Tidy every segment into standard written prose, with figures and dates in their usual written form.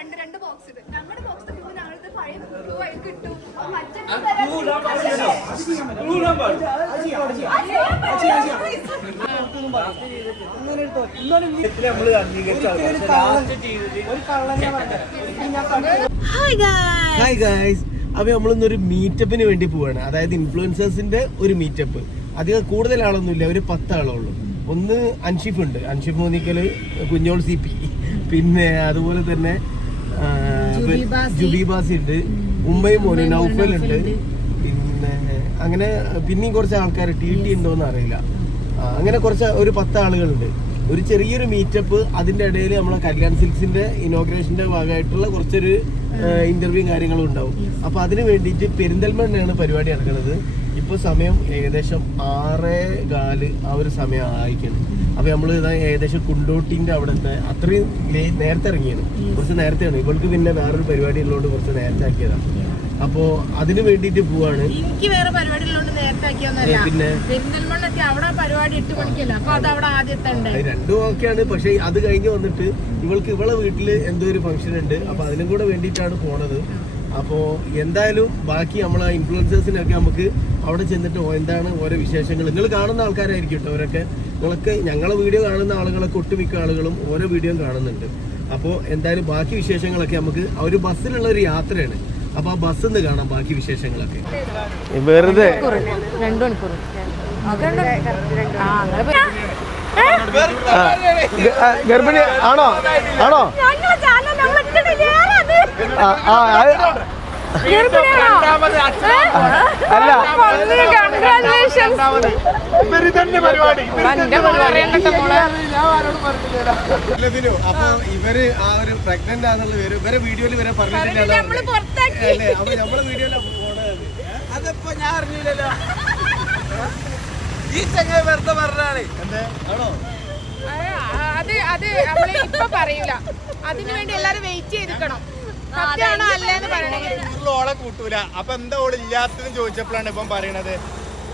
രണ്ട് ബോക്സ് ഇത് നമ്മുടെ ബോക്സ് ഞങ്ങൾക്ക് പഴയ കിട്ടും ഹായ് ഗായ്സ്, അപ്പൊ നമ്മളിന്നൊരു മീറ്റപ്പിന് വേണ്ടി പോവാണ്. അതായത് ഇൻഫ്ലുവൻസേഴ്സിന്റെ ഒരു മീറ്റപ്പ്. അധികം കൂടുതൽ ആളൊന്നുമില്ല, ഒരു 10 ആളുള്ളൂ. ഒന്ന് അൻഷിഫ് ഉണ്ട്, അൻഷിഫ് മോനിക്കല്, കുഞ്ഞോൾ CP, പിന്നെ അതുപോലെ തന്നെ ജുബീബാസി ഉണ്ട്, ഉമ്മയും മോന് നൗഫൽ ഉണ്ട്, പിന്നെ അങ്ങനെ പിന്നെയും കുറച്ച് ആൾക്കാർ TT ഉണ്ടോന്ന് അറിയില്ല. അങ്ങനെ കുറച്ച് ഒരു 10 ആളുകളുണ്ട്. ഒരു ചെറിയൊരു മീറ്റപ്പ്. അതിന്റെ ഇടയിൽ നമ്മളെ കല്യാൺ സിൽക്സിന്റെ ഇനോഗ്രേഷന്റെ ഭാഗമായിട്ടുള്ള കുറച്ചൊരു ഇന്റർവ്യൂ കാര്യങ്ങളും ഉണ്ടാവും. അപ്പൊ അതിന് വേണ്ടിയിട്ട് പെരിന്തൽമണ്ണയാണ് പരിപാടി നടക്കുന്നത്. ഇപ്പൊ സമയം ഏകദേശം 6:15 ആ ഒരു സമയം ആയിക്കണം. അപ്പൊ നമ്മള് ഏകദേശം കുണ്ടോട്ടിന്റെ അവിടുത്തെ അത്രയും നേരത്തെ ഇറങ്ങിയാണ്. കുറച്ച് നേരത്തെയാണ്. ഇവൾക്ക് പിന്നെ വേറൊരു പരിപാടി ഉള്ളതുകൊണ്ട് കുറച്ച് നേരത്തെ ആക്കിയതാണ്. അപ്പോ അതിന് വേണ്ടിട്ട് പോവാണ്. എനിക്ക് വേറെ പരിപാടി ഉള്ളതുകൊണ്ട് നേരത്തെ ആക്കിയൊന്നുമല്ല. പിന്നെ പെരിന്തൽമണ്ണ അവിടെ പരിപാടി 8 മണിക്കല്ല. അപ്പൊ അത് അവിടെ ആദ്യത്തെ രണ്ടും ഓക്കെയാണ്. പക്ഷെ അത് കഴിഞ്ഞ് വന്നിട്ട് ഇവൾക്ക് ഇവളെ വീട്ടില് എന്തോ ഒരു ഫംഗ്ഷൻ ഉണ്ട്. അപ്പൊ അതിനും കൂടെ വേണ്ടിയിട്ടാണ് പോണത്. അപ്പോ എന്തായാലും ബാക്കി നമ്മളെ ഇൻഫ്ലുവൻസേഴ്സിനൊക്കെ നമുക്ക് അവിടെ ചെന്നിട്ട് എന്താണ് ഓരോ വിശേഷങ്ങൾ നിങ്ങൾ കാണുന്ന ആൾക്കാരായിരിക്കും കേട്ടോ. അവരൊക്കെ നിങ്ങളൊക്കെ ഞങ്ങളെ വീഡിയോ കാണുന്ന ആളുകളൊക്കെ ഒട്ടുമിക്ക ആളുകളും ഓരോ വീഡിയോ കാണുന്നുണ്ട്. അപ്പോൾ എന്തായാലും ബാക്കി വിശേഷങ്ങളൊക്കെ നമുക്ക് ഒരു ബസ്സിലുള്ള ഒരു യാത്രയാണ്. അപ്പൊ ആ ബസ്സിൽ നിന്ന് കാണാം ബാക്കി വിശേഷങ്ങളൊക്കെ. വെറുതെ 2 മണിക്കൂർ ഗർഭിണി ആണോ ആണോ അല്ല അപ്പൊ ഇവര് ആ ഒരു പ്രഗ്നന്റ് ആണെന്നുള്ള പേര് ഇവരെ വീഡിയോയിൽ ഇവരെ പറഞ്ഞിട്ടില്ല. അപ്പൊ നമ്മളെ വീഡിയോയിലാണ് പോണത്. അതിപ്പോ ഞാൻ അറിഞ്ഞില്ലല്ലോ. ഈ ചങ്ങായി വെറുതെ പറഞ്ഞാണ്. ആണോ? അത് നമ്മള് ഇപ്പൊ പറയൂല. അതിനു വേണ്ടി എല്ലാരും വെയിറ്റ് ചെയ്തിരിക്കണം. സത്യമാണോ അല്ലേന്ന് പറയണെങ്കിൽ ഓളെ കൂട്ടൂല. അപ്പൊ എന്താ ഓള് ഇല്ലാത്തതെന്ന് ചോദിച്ചപ്പോഴാണ് ഇപ്പം പറയണത്.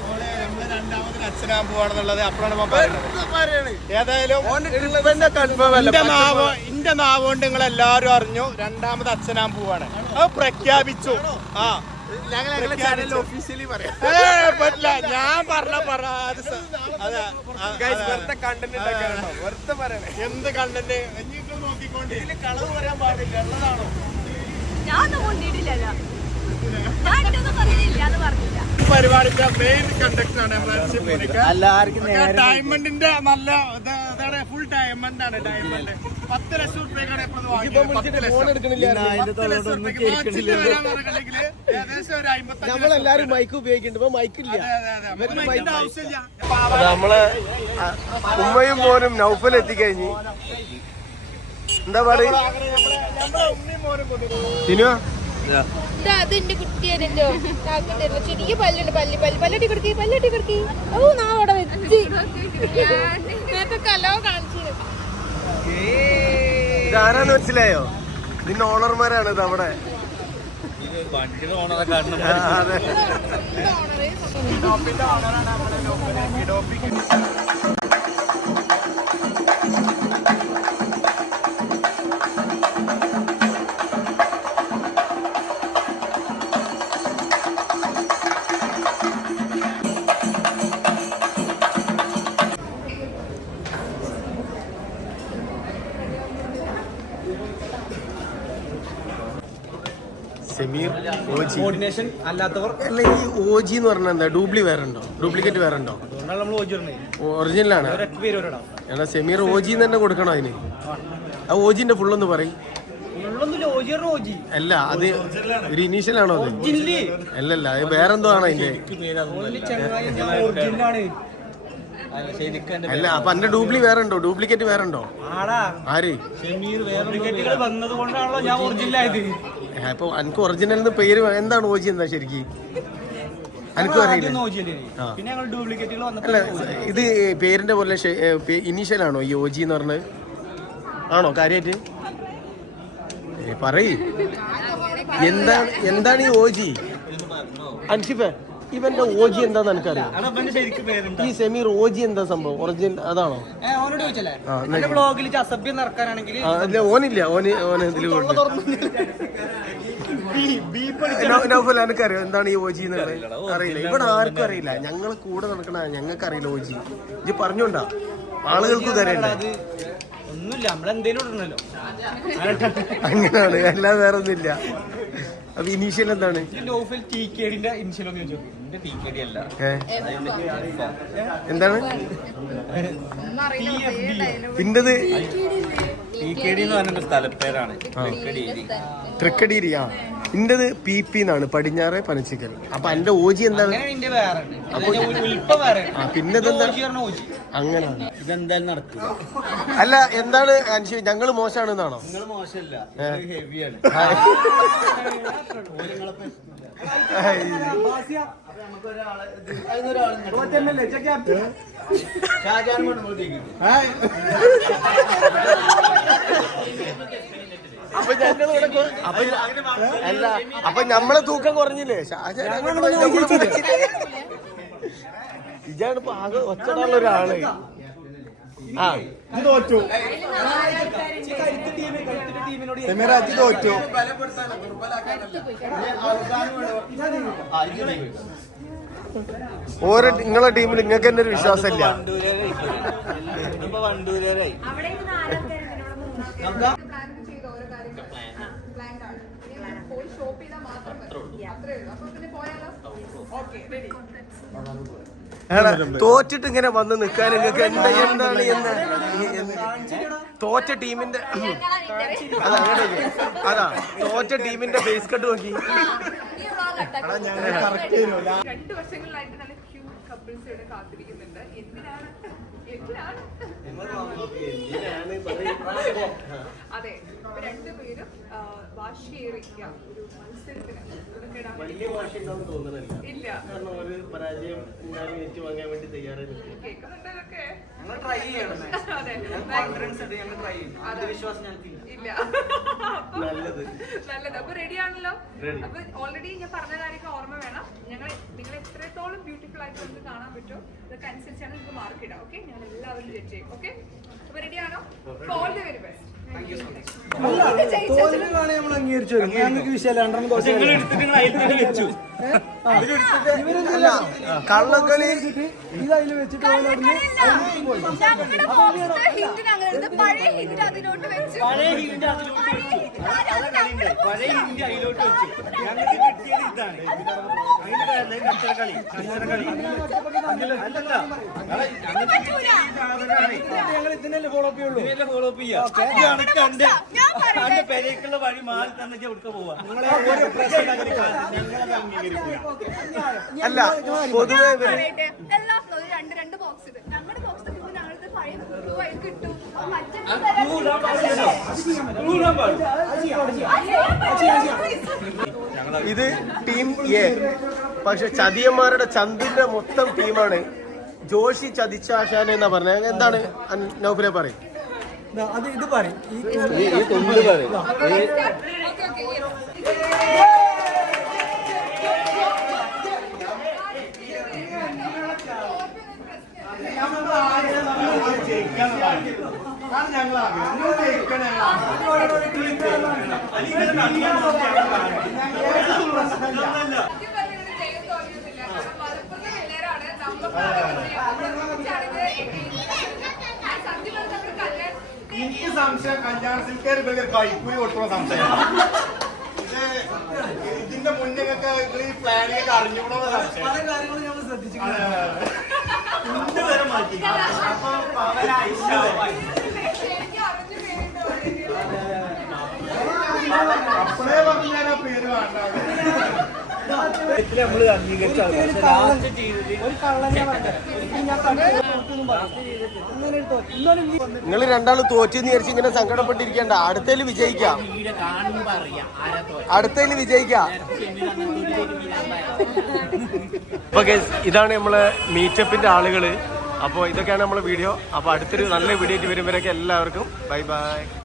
ഓളെ നമ്മള് രണ്ടാമത്തിന് അച്ഛനാൻ പോവാണെന്നുള്ളത് അപ്പോഴാണ് ഇപ്പം പറയുന്നത്. ഏതായാലും ഇന്റെ നാവുകൊണ്ട് നിങ്ങൾ എല്ലാരും അറിഞ്ഞു രണ്ടാമത് അച്ഛനാൻ പോവാണ്. അത് പ്രഖ്യാപിച്ചു. ആ പറ്റില്ല. ഞാൻ എന്ത് കണ്ടന്റ് നോക്കിക്കൊണ്ട് കളവ് പറയാൻ പാടില്ല. ഉള്ളതാണോ? പരിപാടിന്റെ മെയിൻ കണ്ടക്ടർ ആണ് ഡയമണ്ടിന്റെ. നല്ല ഫുൾ ഡയമണ്ട് ആണ്. ഡയമണ്ട് 10 ലക്ഷം രൂപയ്ക്കാണ് എപ്പോഴും നമ്മളെല്ലാരും മൈക്ക് ഉപയോഗിക്കുന്നുണ്ട്. മൈക്കില്ല. നമ്മള് ഉമ്മയും മോനും നൗഫൽ എത്തിക്കഴിഞ്ഞു. എന്താ പറയുക? അതെന്റെ കുട്ടിയോ ചെറിയ പല്ലുണ്ട്. പല്ലട്ടി കിടക്കി. ഓ നാവടെ വെച്ച് കലോ കാണിച്ചു. ഇതാരാന്ന് മനസ്സിലായോ? ഇതിന്റെ ഓണർമാരാണ് ഇത് അവിടെ. അതെ. സെമീർ കോർഡിനേഷൻ അല്ലാത്തവർ അല്ല. ഈ OG എന്ന് പറഞ്ഞാൽ എന്താ? ഡ്യൂപ്ലിക്കേറ്റ് വേറെ ഉണ്ടോ? ഒറിജിനലാണ്. എന്നാ സെമീർ OG തന്നെ കൊടുക്കണോ അതിന്? ആ OGന്റെ ഫുള്ളൊന്ന് പറയും. അല്ല അത് ഒരു ഇനീഷ്യൽ ആണോ അത്? അല്ലല്ല, അത് വേറെന്തോ ആണോ അതിന്റെ? അല്ല അപ്പൊ എന്റെ ഡ്യൂപ്ലിക്കേറ്റ് വേറെ ഉണ്ടോ? ആര്? അപ്പൊ എനിക്ക് ഒറിജിനൽ പേര് എന്താണ്? OG എന്താ ശരിക്കും? എനിക്കും അറിയില്ല. അല്ല ഇത് പേരിന്റെ പോലെ ഇനീഷ്യൽ ആണോ ഈ OG എന്ന് പറഞ്ഞത്? ആണോ കാര്യമായിട്ട്? പറയ്, എന്താണ് ഈ OG? അൻഷിഫേ, ഇവന്റെ OG എന്താന്ന് എനിക്കറിയാം. ഈ സെമീർ OG എന്താ സംഭവം? ഒറിജിനൽ അതാണോ? ഓനില്ല ഓന് ഇതില് നൗഫൽ എനിക്കറിയോ എന്താണ് ഈ ഓജി എന്നുള്ളത്? അറിയില്ല, ഇവിടെ ആർക്കും അറിയില്ല. ഞങ്ങൾ കൂടെ നടക്കണ ഞങ്ങൾക്ക് അറിയില്ല ഓജി. ഇത് പറഞ്ഞോണ്ടാ ആളുകൾക്ക് തരണ്ട. ഒന്നുമില്ല, നമ്മളെന്തേലും ഇടണല്ലോ. അങ്ങനെയാണ്, അല്ലാതെ വേറെ ഒന്നുമില്ല. അപ്പൊ ഇനീഷ്യൽ എന്താണ്? എന്താണ് ഇന്റത്? സ്ഥലപ്പേരാണ് തൃക്കടീരി. ആ, ഇന്റത് PP എന്നാണ്, പടിഞ്ഞാറ് പനച്ചിക്കൽ. അപ്പൊ എന്റെ ഓജി എന്താണ്? പിന്നെന്താ അങ്ങനെയാണ്? ഇതെന്തായാലും നടക്കില്ല. അല്ല, എന്താണ് അനുഷ്, ഞങ്ങള് മോശമാണെന്നാണോ? നിങ്ങൾ മോശമല്ല, ഹെവിയാണ്. അപ്പൊ നമ്മളെ തൂക്കം കുറഞ്ഞില്ലേ? ഇതാണ് ഇപ്പൊ ആകെ ഒച്ചയുള്ള ഒരാള്. ആ, തോറ്റു തോറ്റു. ഓരോ നിങ്ങളെ ടീമിൽ നിങ്ങൾക്ക് തന്നെ ഒരു വിശ്വാസമില്ല. വണ്ടൂരായി പോയി ഷോപ്പ് ചെയ്താൽ മാത്രം മതി. അത്രേ ഉള്ളൂ. അപ്പൊ പിന്നെ പോയാലോ? Okay, ready. തോറ്റിട്ട് ഇങ്ങനെ വന്ന് നിൽക്കാൻ നിങ്ങൾക്ക് എന്താണ് തോറ്റ ടീമിന്റെ അതാ തോറ്റ ടീമിന്റെ ഫേസ് കട്ട് നോക്കി. 2 വർഷങ്ങളിലായിട്ട് നല്ല ക്യൂട്ട് കപ്പിൾസ് ഇവിടെ കാത്തിരിക്കുന്നുണ്ട്. എന്തിനാണ് അതെ, രണ്ടുപേരും വാശിയേറിയ ഒരു മത്സരത്തിന് ഇല്ല. കേൾക്കുന്നുണ്ടൊക്കെ ഇല്ല. നല്ലത്. അപ്പൊ റെഡി ആണല്ലോ? അപ്പൊ ഓൾറെഡി ഞാൻ പറഞ്ഞ കാര്യമൊക്കെ ഓർമ്മ വേണം. നിങ്ങൾ എത്രത്തോളം ബ്യൂട്ടിഫുൾ ആയിട്ട് നമുക്ക് കാണാൻ പറ്റുമോ അതൊക്കെ അനുസരിച്ചാണ് നിങ്ങൾക്ക് മാർക്ക് ഇടാം. ഓക്കെ, ഞങ്ങൾ എല്ലാവരും ജഡ്ജ് ചെയ്യും. ഓക്കെ, അപ്പൊ റെഡി ആണോ? All the very best. കള്ളക്കളി പഴയ ഹിന്റ് അതിലോട്ട് വെച്ചു. പെരേക്കുള്ള വഴി മാറി തന്നെ എവിടെ പോവാ? അല്ല, പൊതുവെ എല്ലാ രണ്ട് ബോക്സ് ഇത് ഞങ്ങളുടെ ബോക്സ് ഞങ്ങളുടെ പഴയ കിട്ടും. ഇത് ടീം എ. പക്ഷെ ചതിയന്മാരുടെ ചന്ദിന്റെ മൊത്തം ടീമാണ്. ജോഷി ചതിച്ച ആശാൻ എന്നാ പറഞ്ഞത്. എന്താണ് നൗഫലെ പറയും? ഇത് പറയും. എനിക്ക് സംശയം കല്യാണ സിൽക്കാർ കൈക്കൂലി കൊടുക്കുന്ന സംശയം. ഇതിന്റെ മുന്നേക്കൊക്കെ ഈ പ്ലാനിങ് അറിഞ്ഞൂടോ സംശയം. അപ്പഴേ പറഞ്ഞു ഞാൻ ആ പേര് വേണ്ട. നമ്മള് അംഗീകരിച്ച നിങ്ങൾ രണ്ടാളും തോറ്റെന്ന് വിചാരിച്ച് ഇങ്ങനെ സങ്കടപ്പെട്ടിരിക്കേണ്ട. അടുത്തതിൽ വിജയിക്കാം. അപ്പൊ ഇതാണ് നമ്മളെ മീറ്റപ്പിന്റെ ആളുകള്. അപ്പോൾ ഇതൊക്കെയാണ് നമ്മളെ വീഡിയോ. അപ്പോൾ അടുത്തൊരു നല്ല വീഡിയോ ആയിട്ട് വരുമ്പോഴേക്കും എല്ലാവർക്കും ബൈ ബൈ.